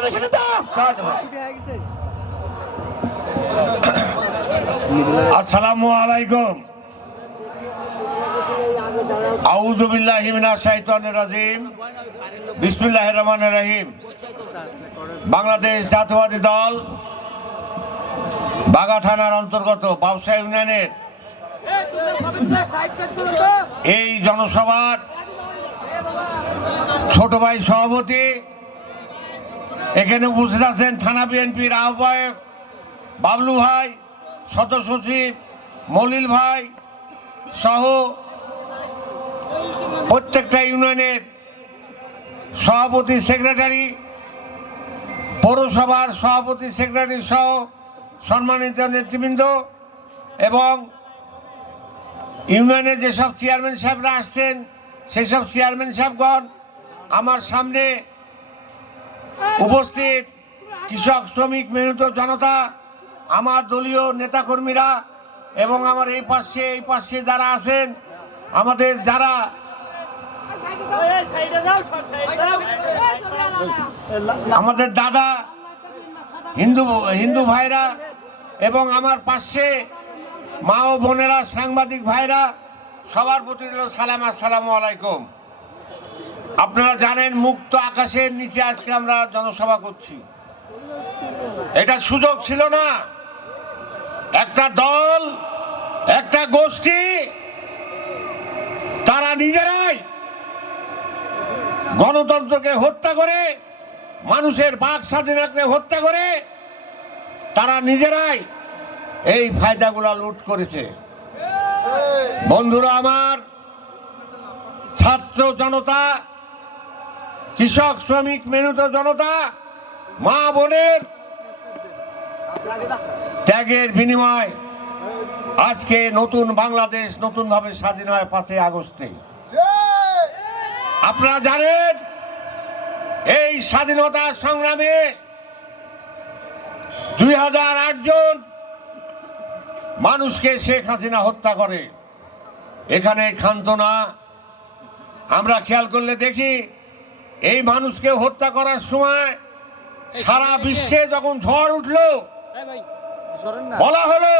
বাংলাদেশের নেতা। আসসালামু আলাইকুম। আউযু বিল্লাহি মিনাশ শাইতানির রাজিম। বিসমিল্লাহির রহমানির রহিম। বাংলাদেশ জাতীয়বাদী দল বাগা থানার অন্তর্গত ব্যবসা ইউনিয়নের এই জনসভার ছোট ভাই সভাপতি এখানে উপস্থিত আছেন থানা বিএনপির আহ্বায়ক বাবলু ভাই সচিব মলিল ভাই সহ প্রত্যেকটা ইউনিয়নের সভাপতি, সেক্রেটারি, পৌরসভার সভাপতি, সেক্রেটারি সহ সম্মানিত নেতৃবৃন্দ এবং ইউনিয়নের যেসব চেয়ারম্যান সাহেবরা আসছেন সেই সব চেয়ারম্যান সাহেবগণ আমার সামনে উপস্থিত কৃষক, শ্রমিক, মেহনত জনতা, আমার দলীয় নেতাকর্মীরা এবং আমার এই পাশে এই পাশে যারা আছেন, আমাদের যারা আমাদের দাদা, হিন্দু হিন্দু ভাইরা এবং আমার পাশে মা ও বোনেরা, সাংবাদিক ভাইরা, সবার প্রতি সালাম, আসসালামু আলাইকুম। আপনারা জানেন মুক্ত আকাশের নিচে আজকে আমরা জনসভা করছি। এটা সুযোগ ছিল না। একটা দল, একটা গোষ্ঠী, তারা নিজেরাই গণতন্ত্রকে হত্যা করে, মানুষের বাক স্বাধীনতাকে হত্যা করে, তারা নিজেরাই এই ফায়দাগুলা লুট করেছে। বন্ধুরা আমার, ছাত্র জনতা কৃষক, শ্রমিক মেহনত জনতা, মা বোনের ত্যাগের বিনিময় আজকে নতুন বাংলাদেশ নতুনভাবে স্বাধীন হয় পাঁচই আগস্টে। আপনারা জানেন, এই স্বাধীনতা সংগ্রামে দুই হাজার জন মানুষকে শেখ হাসিনা হত্যা করে। এখানে ক্ষান্ত না। আমরা খেয়াল করলে দেখি এই মানুষকে হত্যা করার সময় সারা বিশ্বে যখন ঝড় উঠল বলা হলো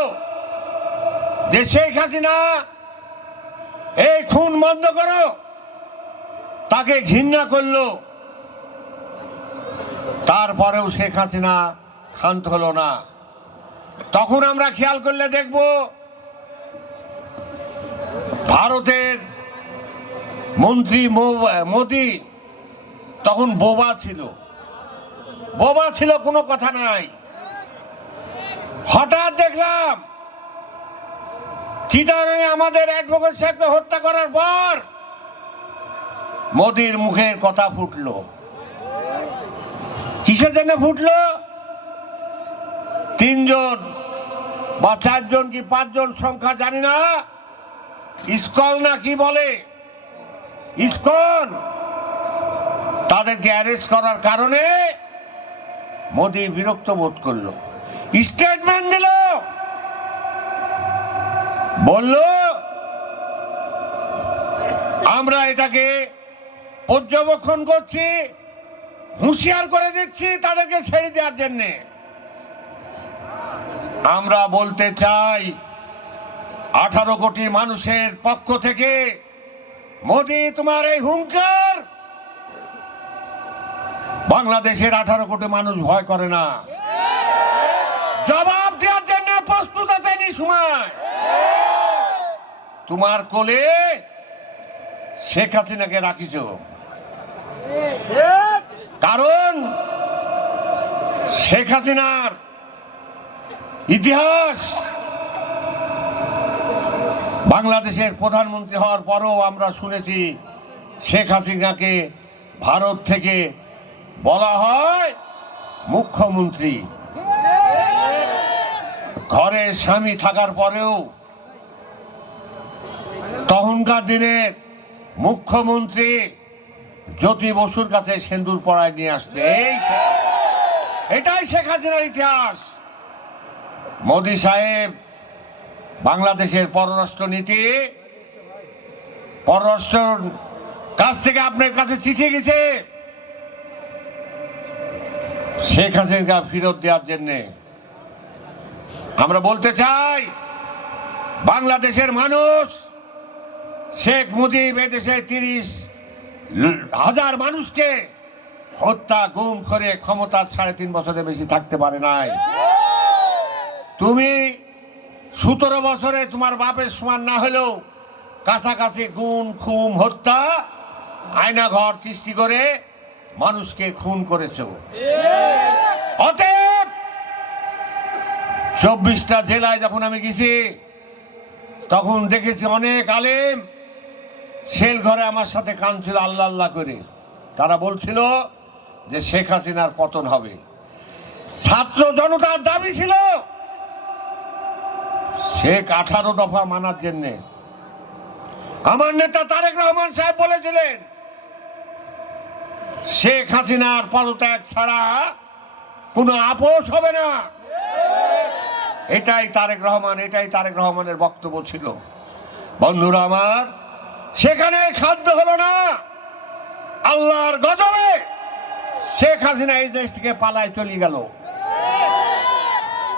যে শেখ হাসিনা এই খুন বন্ধ করো তাকে ঘৃণা করল। তারপরেও শেখ হাসিনা ক্ষান্ত হলো না। তখন আমরা খেয়াল করলে দেখব ভারতের মন্ত্রী মোদি তখন বোবা ছিল। বোবা ছিল, কোনো কথা নাই। হঠাৎ দেখলাম, চিটাগাঙে আমাদের অ্যাডভোকেট সাহেবকে হত্যা করার পর মোদির মুখের কথা ফুটলো। কিসের জন্য ফুটলো? তিনজন বা চারজন কি পাঁচজন সংখ্যা জানি না। ইস্কল না কি বলে? ইস্কন! তাদেরকে অ্যারেস্ট করার কারণে মোদি বিরক্ত বোধ করল। স্টেটমেন্ট দিল। বলল, আমরা এটাকে পর্যবেক্ষণ করছি, হুঁশিয়ার করে দিচ্ছি তাদেরকে ছেড়ে দেওয়ার জন্যে। আমরা বলতে চাই, আঠারো কোটি মানুষের পক্ষ থেকে, মোদি, তোমার এই হুঙ্কার বাংলাদেশের আঠারো কোটি মানুষ ভয় করে না। জবাব দেওয়ার জন্য প্রস্তুত আছে সময়। তোমার কোলে শেখ হাসিনাকে রাখিছ। কারণ শেখ হাসিনার ইতিহাস বাংলাদেশের প্রধানমন্ত্রী হওয়ার পরও আমরা শুনেছি শেখ হাসিনাকে ভারত থেকে বলা হয় মুখ্যমন্ত্রী। ঘরে স্বামী থাকার পরেও তখনকার দিনের মুখ্যমন্ত্রী জ্যোতি বসুর কাছে সেন্দুর পড়ায় নিয়ে আসছে। এটাই শেখ হাসিনার ইতিহাস। মোদি সাহেব বাংলাদেশের পররাষ্ট্র নীতি পররাষ্ট্র কাছ থেকে আপনার কাছে চিঠি গেছে। শেখ হাসিনা ফেরত দেওয়ার জন্যে। আমরা বলতে চাই, বাংলাদেশের মানুষ, শেখ মুজিব এদেশে তিরিশ হাজার মানুষকে হত্যা, গুম করে ক্ষমতার সাড়ে তিন বছরের বেশি থাকতে পারে নাই। তুমি সতেরো বছরে তোমার বাপের সমান না হলেও কাছাকাছি গুম, খুম, হত্যা আয়না ঘর সৃষ্টি করে মানুষকে খুন করেছ অতএব চব্বিশটা জেলায় যখন আমি গেছি তখন দেখেছি অনেক আলেম সেল ঘরে আমার সাথে কানছিল আল্লাহ আল্লাহ করে। তারা বলছিল যে শেখ হাসিনার পতন হবে। ছাত্র জনতার দাবি ছিল শেখ আঠারো দফা মানার জন্যে। আমার নেতা তারেক রহমান সাহেব বলেছিলেন শেখ হাসিনার পদত্যাগ ছাড়া কোনো আপোষ হবে না। এটাই তারেক রহমান, এটাই তারেক রহমানের বক্তব্য ছিল। বন্ধুরা আমার, সেখানে খাদ্য হলো না। আল্লাহর গজবে শেখ হাসিনা এই দেশ থেকে পালায় চলে গেল।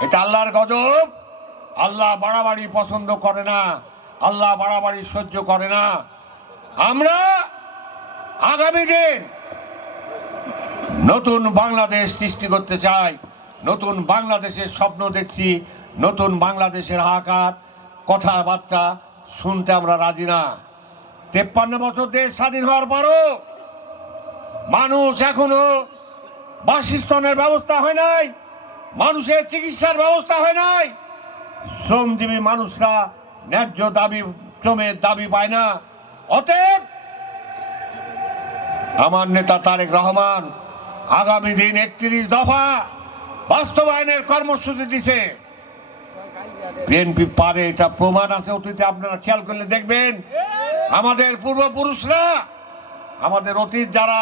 এটা আল্লাহর গজব। আল্লাহ বাড়াবাড়ি পছন্দ করে না। আল্লাহ বাড়াবাড়ি সহ্য করে না। আমরা আগামী দিন নতুন বাংলাদেশ সৃষ্টি করতে চাই। নতুন বাংলাদেশের স্বপ্ন দেখছি। নতুন বাংলাদেশের হাহাকার। কথাবার্তা শুনতে আমরা রাজি না। তেপ্পান্ন বছর দেশ স্বাধীন হওয়ার পরও মানুষ এখনও বাসস্থানের ব্যবস্থা হয় নাই, মানুষের চিকিৎসার ব্যবস্থা হয় নাই। শ্রমজীবী মানুষরা ন্যায্য দাবি শ্রমের দাবি পায় না। অতএব আমার নেতা তারেক রহমান আগামী দিন একত্রিশ দফা বাস্তবায়নের কর্মসূচি দিছে। বিএনপি পারে এটা প্রমাণ আছে, অতীতে আপনারা খেয়াল করলে দেখবেন। আমাদের পূর্বপুরুষরা, আমাদের অতীত যারা,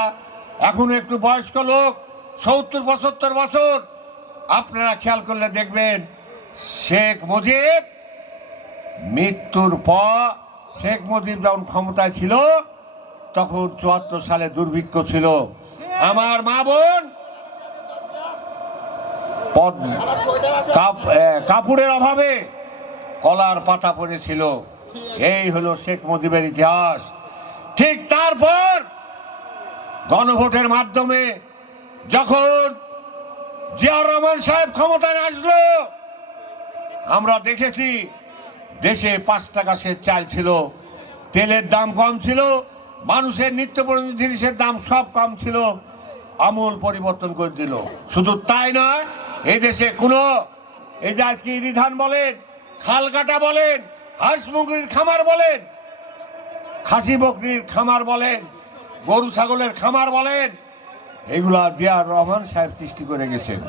এখন একটু বয়স্ক লোক, সত্তর, পঁচাত্তর বছর, আপনারা খেয়াল করলে দেখবেন শেখ মুজিব মৃত্যুর পর শেখ মুজিব যখন ক্ষমতায় ছিল, তখন চুয়াত্তর সালে দুর্ভিক্ষ ছিল। আমার মা বোন? কাপড়ের অভাবে কলার পাতা পড়েছিল। এই হলো শেখ মুজিবের ইতিহাস। ঠিক তারপর গণভোটের মাধ্যমে যখন জিয়াউর রহমান সাহেব ক্ষমতায় আসলো, আমরা দেখেছি দেশে পাঁচ টাকা সে চাল ছিল, তেলের দাম কম ছিল, মানুষের নিত্য জিনিসের দাম সব কম ছিল। আমূল পরিবর্তন করে দিল। শুধু তাই নয় এই দেশে কোনো, এই যে আজকে ইরি ধান বলেন খাল কাটা বলেন, হাঁস মুরগির খামার বলেন, খাসি বকরির খামার বলেন, গরু ছাগলের খামার বলেন, এগুলা জিয়ার রহমান সাহেব সৃষ্টি করে গেছেন।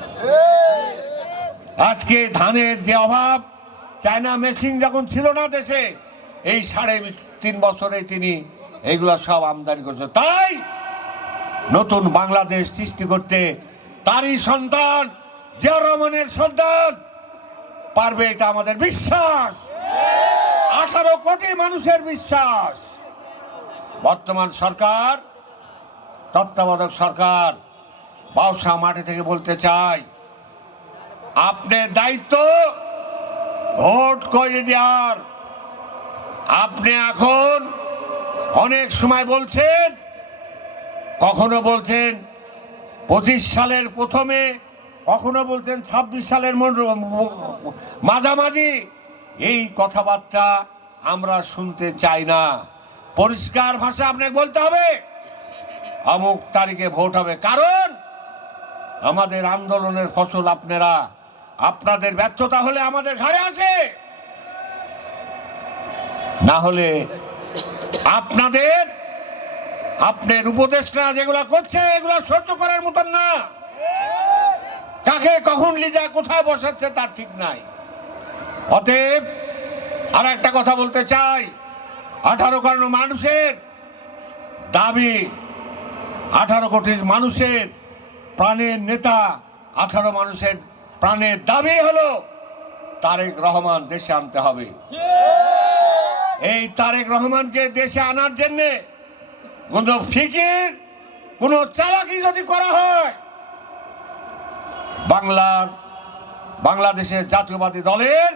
আজকে ধানের যে অভাব, চায়না মেশিন যখন ছিল না দেশে, এই সাড়ে তিন বছরে তিনি এগুলা সব আমদানি করছে তাই নতুন বাংলাদেশ সৃষ্টি করতে তারই সন্তান জিয়াউর রহমানের সন্তান। পারবে এটা আমাদের বিশ্বাস। আঠারো কোটি মানুষের বিশ্বাস। বর্তমান সরকার, তত্ত্বাবধায়ক সরকার, বাউসা মাঠে থেকে বলতে চাই আপনার দায়িত্ব ভোট করে দেওয়ার আপনি এখন অনেক সময় বলছেন কখনো বলছেন পঁচিশ সালের প্রথমে, কখনো বলছেন ছাব্বিশ সালের মাঝামাঝি। এই কথাবার্তা আমরা শুনতে চাই না। পরিষ্কার ভাষা আপনাকে বলতে হবে, অমুক তারিখে ভোট হবে। কারণ আমাদের আন্দোলনের ফসল আপনারা, আপনাদের ব্যর্থতা হলে আমাদের ঘরে আসে। না হলে আপনাদের আপনার উপদেশটা যেগুলা করছে এগুলা সহ্য করার মতন না। কাকে কখন লিজা কোথায় বসাচ্ছে তার ঠিক নাই। অতএব আর একটা কথা বলতে চাই আঠারো কারণ মানুষের দাবি আঠারো কোটি মানুষের প্রাণের নেতা আঠারো মানুষের প্রাণের দাবি হলো তারেক রহমান দেশে আনতে হবে। এই তারেক রহমানকে দেশে আনার জন্যে কোনো ফিকির, কোনো চালাকি যদি করা হয়, বাংলার, বাংলাদেশের জাতীয়বাদী দলের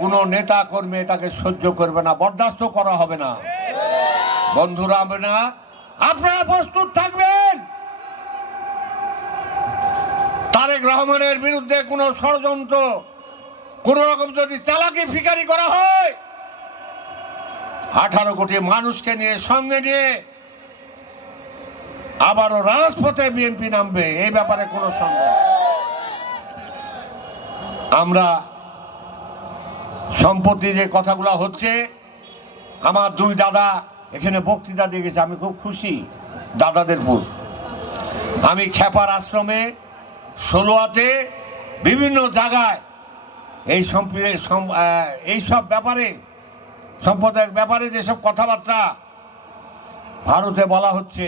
কোনো নেতা কর্মী এটাকে সহ্য করবে না, বরদাস্ত করা হবে না। বন্ধুরা হবে না, আপনারা প্রস্তুত থাকবেন। তারেক রহমানের বিরুদ্ধে কোনো ষড়যন্ত্র, কোন রকম যদি চালাকি ফিকারি করা হয়, আঠারো কোটি মানুষকে নিয়ে সঙ্গে নিয়ে আবারও রাজপথে বিএনপি নামবে এই ব্যাপারে কোনো সন্দেহ আমরা সম্প্রতি যে কথাগুলো হচ্ছে আমার দুই দাদা এখানে বক্তৃতা দিয়ে গেছে আমি খুব খুশি দাদাদের পুর আমি খেপার আশ্রমে ষোলোয়াতে বিভিন্ন জায়গায় এই আহ, এইসব ব্যাপারে সম্প্রদায়ের ব্যাপারে যেসব কথাবার্তা ভারতে বলা হচ্ছে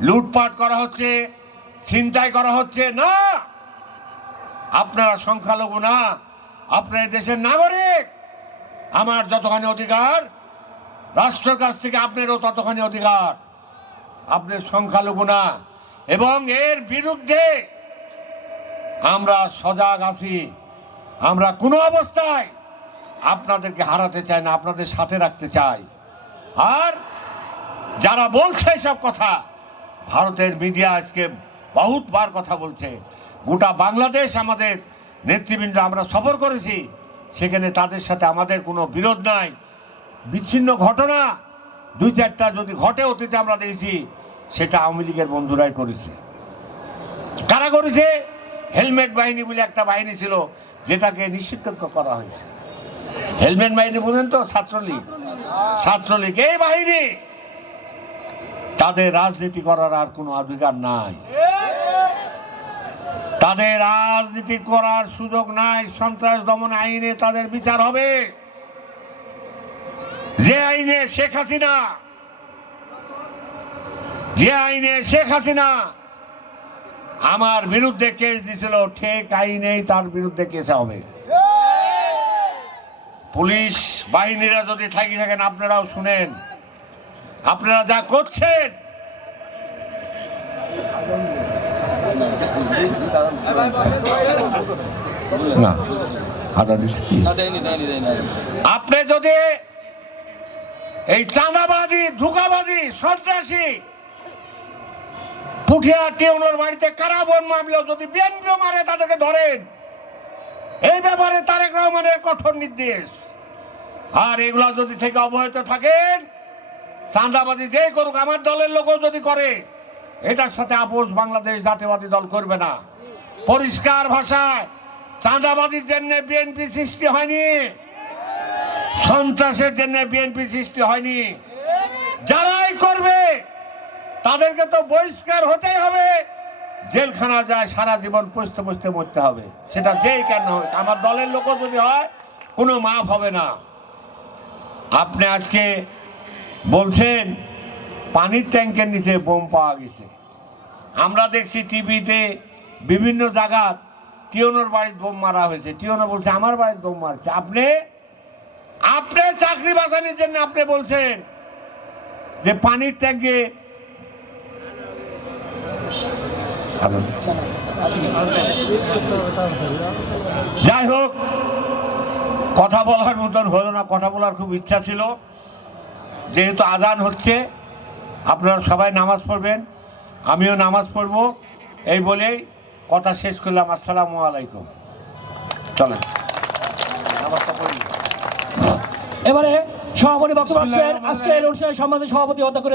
লুটপাট করা হচ্ছে, ছিনতাই করা হচ্ছে, না! আপনারা সংখ্যালঘু না, আপনার দেশের নাগরিক! আমার যতখানি অধিকার, রাষ্ট্রের কাছ থেকে আপনারও ততখানি অধিকার। আপনার সংখ্যালঘু না, এবং এর বিরুদ্ধে আমরা সজাগ আছি। আমরা কোনো অবস্থায় আপনাদেরকে হারাতে চাই না, আপনাদের সাথে রাখতে চাই। আর যারা বলছে সব কথা ভারতের মিডিয়া আজকে বহুতবার কথা বলছে। গোটা বাংলাদেশ আমাদের নেতৃবৃন্দ, আমরা সফর করেছি। সেখানে তাদের সাথে আমাদের কোনো বিরোধ নাই। বিচ্ছিন্ন ঘটনা, দুই চারটা যদি ঘটে, অতীতে আমরা দেখেছি, সেটা আওয়ামী লীগের বন্ধুরাই করেছে। কারা করেছে? হেলমেট বাহিনী বলে একটা বাহিনী ছিল, যেটাকে নিষিদ্ধ করা হয়েছে। হেলমেট বাহিনী বলেন তো, ছাত্রলীগ। ছাত্রলীগ, এই বাহিনী তাদের রাজনীতি করার আর কোনো অধিকার নাই। তাদের রাজনীতি করার সুযোগ নাই, সন্ত্রাস দমন আইনে তাদের বিচার হবে। যে আইনে শেখ হাসিনা, যে আইনে শেখ হাসিনা আমার বিরুদ্ধে কেস দিছিল, ঠিক আইনেই তার বিরুদ্ধে কেস হবে। পুলিশ বাহিনীরা যদি থাকি থাকেন, আপনারাও শুনেন। আপনারা যা করছেন। আপনি যদি এই চাঁদাবাজি, ধোকাবাজি, সন্ত্রাসী, পুঠিয়া টিউনোর বাড়িতে কারা মামলা যদি বিএনপিও মারে তাদেরকে ধরেন? এই ব্যাপারে তারেক রহমানের কঠোর নির্দেশ। আর এগুলা যদি থেকে অবহিত থাকেন চাঁদাবাজি যেই করুক, আমার দলের লোকও যদি করে, এটার সাথে আপোষ বাংলাদেশ জাতীয়বাদী দল করবে না। পরিষ্কার ভাষায় চাঁদাবাজির জন্য বিএনপি সৃষ্টি হয়নি। সন্ত্রাসের জন্য বিএনপি সৃষ্টি হয়নি। যারাই করবে, তাদেরকে তো বহিষ্কার হতেই হবে। জেলখানা যায়, সারা জীবন পুষতে পুষতে মরতে হবে। সেটা যেই কেন হোক, আমার দলের লোকও যদি হয়, কোনো মাফ হবে না। আপনি আজকে বলছেন, পানির ট্যাঙ্কের নিচে বোম পাওয়া গেছে। আমরা দেখছি টিভিতে বিভিন্ন জায়গা টিওনোর বাড়িতে বোম মারা হয়েছে। টিওনো বলছে, আমার বাড়িতে বোম মারছে। আপনি আপনি চাকরি বাঁচানোর জন্য আপনি বলছেন যে পানির ট্যাঙ্কে যাই হোক, কথা বলার মতন হলো না। কথা বলার খুব ইচ্ছা ছিল। যেহেতু আজান হচ্ছে আপনারা সবাই নামাজ পড়বেন আমিও নামাজ পড়ব। এই বলেই কথা শেষ করলাম আসসালামু আলাইকুম। চলেন। এবারে সভাপতি বক্তব্য আজকে আজকের অনুষ্ঠানে সম্মানিত সভাপতি অধ্যক্ষ